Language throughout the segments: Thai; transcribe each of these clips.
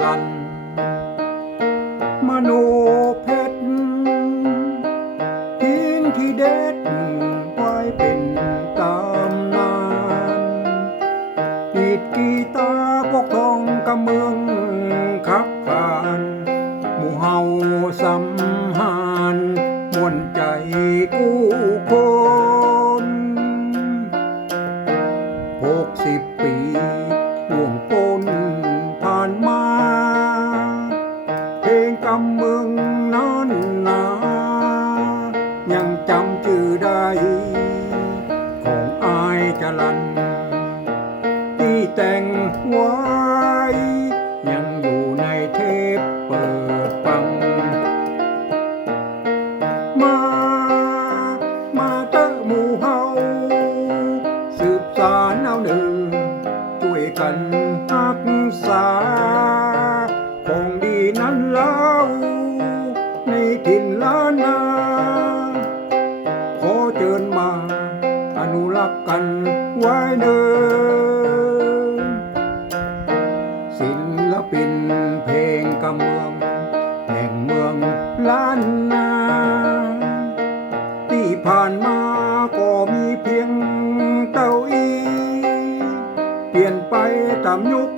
ลันมโนเพชรทิ้งที่เด็ดไว้เป็นตำนานดีดกีตาร์ปกครองกำเมืองขับขานหมู่เฮาสัมหานมวลใจกู้คน60 ปีล่วงพ้นผ่านมาเพลงกำเมืองนั้นนายังจำชื่อได้ของอายจรัญที่แต่งไว้ยังอยู่ในเทปเปิดฟังมาเตอะหมู่เฮาสืบสานเอาหนึ่งช่วยกันรักษาของดีนั้นเล่าในถิ่นล้านนาขอเชิญมาอนุรักษ์กันไว้เดิมศิลปินเพลงกำเมืองแห่งเมืองล้านนาที่ผ่านมาก็มีเพียงเต้าอี้เปลี่ยนไปตามยุค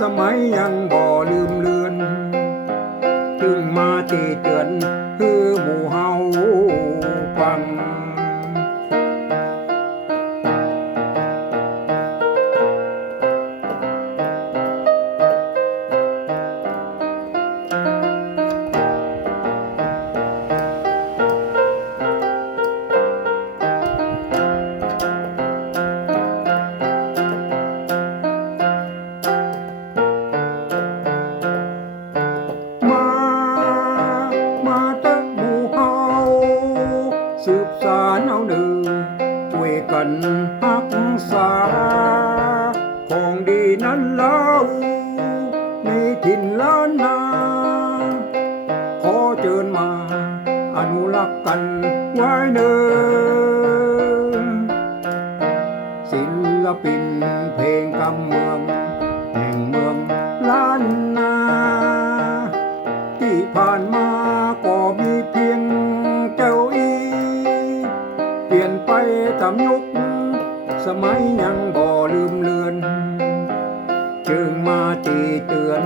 สมัยยังบ่ลืมเลือนจึงมาตีเตือนคือหมู่เฮาฟังสืบสานเอาเดิมช่วยกันรักษาของดีนั้นเล่าในถิ่นล้านนาขอเชิญมาอนุรักษ์กันไว้เดิมศิลปินเพลงกำเมืองแห่งเมืองล้านนาที่ผ่านมาก็มีเพียงเจ้าอี้เปลี่ยนไปตามยุคสมัยยังบ่ลืมเลือนจึงมาตีเตือน